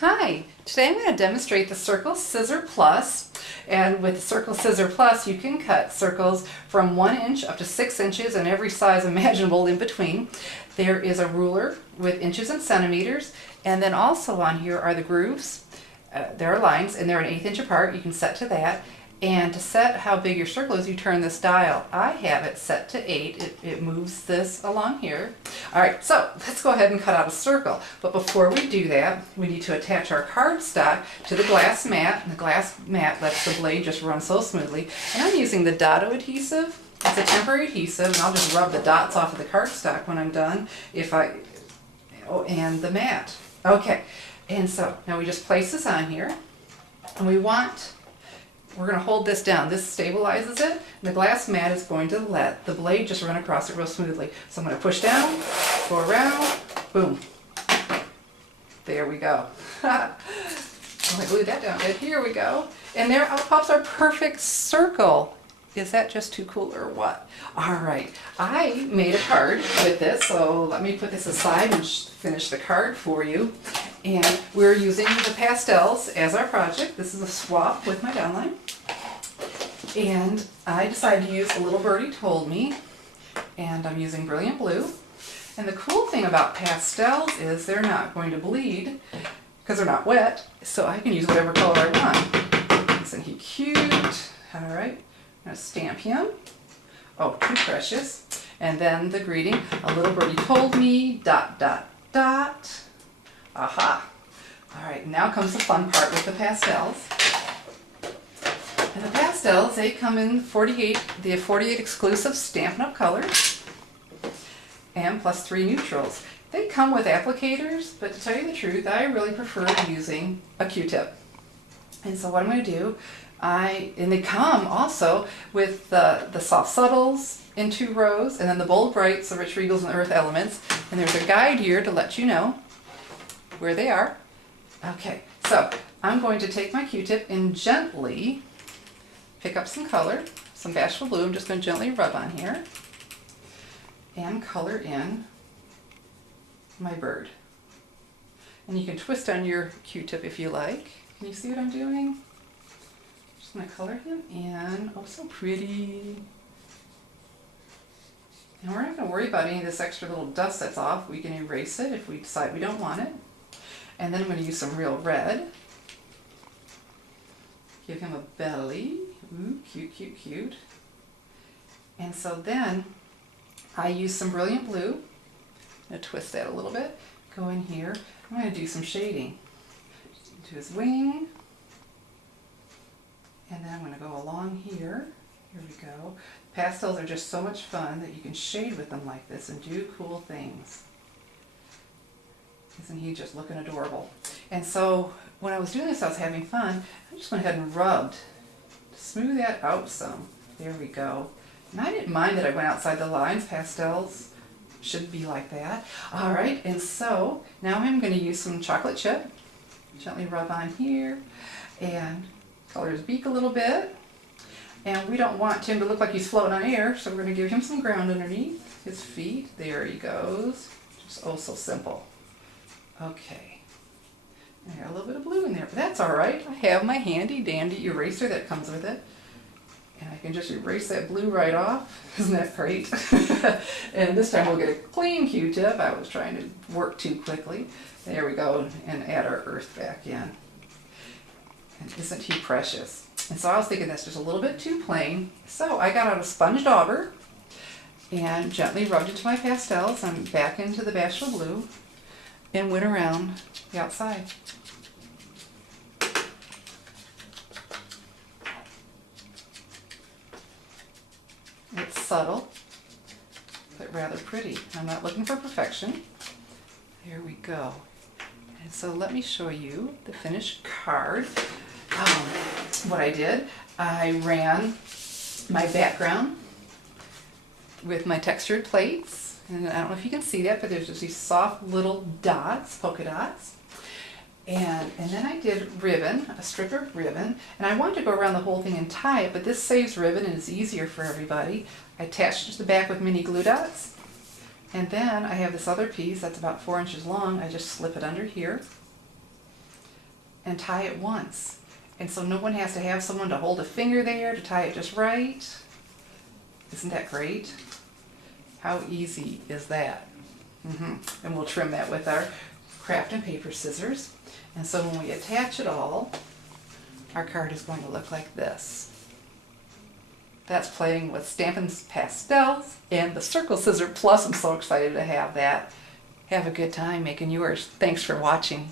Hi, today I'm going to demonstrate the Circle Scissor Plus, and with the Circle Scissor Plus you can cut circles from 1 inch up to 6 inches and every size imaginable in between. There is a ruler with inches and centimeters, and then also on here are the grooves. There are lines and they're an 1/8 inch apart. You can set to that. And to set how big your circle is, you turn this dial. I have it set to 8. It moves this along here. Alright, so let's go ahead and cut out a circle. But before we do that, we need to attach our cardstock to the glass mat. And the glass mat lets the blade just run so smoothly. And I'm using the Dotto adhesive. It's a temporary adhesive, and I'll just rub the dots off of the cardstock when I'm done. And the mat. Okay, and so now we just place this on here. And we're going to hold this down. This stabilizes it, and the glass mat is going to let the blade just run across it real smoothly. So I'm going to push down, go around, boom. There we go. I glued that down good. Here we go. And there out pops our perfect circle. Is that just too cool or what? All right, I made a card with this, so let me put this aside and finish the card for you. And we're using the Pastels as our project. This is a swap with my downline. And I decided to use a Little Birdie Told Me, and I'm using Brilliant Blue. And the cool thing about Pastels is they're not going to bleed because they're not wet, so I can use whatever color I want. Isn't he cute? All right. I'm going to stamp him. Oh, too precious. And then the greeting, a little birdie told me, ... Aha. All right, now comes the fun part with the pastels. And the pastels, they come in 48 exclusive Stampin' Up! Colors, and plus 3 neutrals. They come with applicators, but to tell you the truth, I really prefer using a Q-tip. And so what I'm going to do, and they come also with the soft subtles in 2 rows, and then the bold brights, the rich regals, and the earth elements. And there's a guide here to let you know where they are. Okay, so I'm going to take my Q-tip and gently pick up some color, some Bashful Blue. I'm just going to gently rub on here and color in my bird. And you can twist on your Q-tip if you like. Can you see what I'm doing? Just going to color him in. Oh, so pretty. And we're not going to worry about any of this extra little dust that's off. We can erase it if we decide we don't want it. And then I'm going to use some real red. Give him a belly. Ooh, cute, cute, cute. And so then I use some Brilliant Blue. I'm going to twist that a little bit. Go in here. I'm going to do some shading to his wing. And then I'm going to go along here. Here we go. Pastels are just so much fun that you can shade with them like this and do cool things. Isn't he just looking adorable? And so when I was doing this, I was having fun. I just went ahead and rubbed to smooth that out some. There we go. And I didn't mind that I went outside the lines. Pastels should be like that. All right, and so now I'm going to use some chocolate chip. Gently rub on here and color his beak a little bit. And we don't want him to look like he's floating on air, so we're going to give him some ground underneath his feet. There he goes. Just oh so simple. Okay. I got a little bit of blue in there, but that's all right. I have my handy dandy eraser that comes with it. And I can just erase that blue right off. Isn't that great? And this time we'll get a clean Q-tip. I was trying to work too quickly. There we go, and add our earth back in. And isn't he precious? And so I was thinking that's just a little bit too plain. So I got out a sponge dauber and gently rubbed it to my pastels. I'm back into the Bashful Blue and went around the outside. It's subtle, but rather pretty. I'm not looking for perfection. There we go. And so let me show you the finished card. What I did, I ran my background with my textured plates. And I don't know if you can see that, but there's just these soft little dots, polka dots. And then I did ribbon, a strip of ribbon, and I wanted to go around the whole thing and tie it, but this saves ribbon and is easier for everybody. I attached it to the back with mini glue dots, And then I have this other piece that's about 4 inches long. I just slip it under here. and tie it once. And so no one has to have someone to hold a finger there to tie it just right. Isn't that great? How easy is that? And we'll trim that with our craft and paper scissors. And so when we attach it all, our card is going to look like this. That's playing with Stampin' Pastels and the Circle Scissor Plus. I'm so excited to have that. Have a good time making yours. Thanks for watching.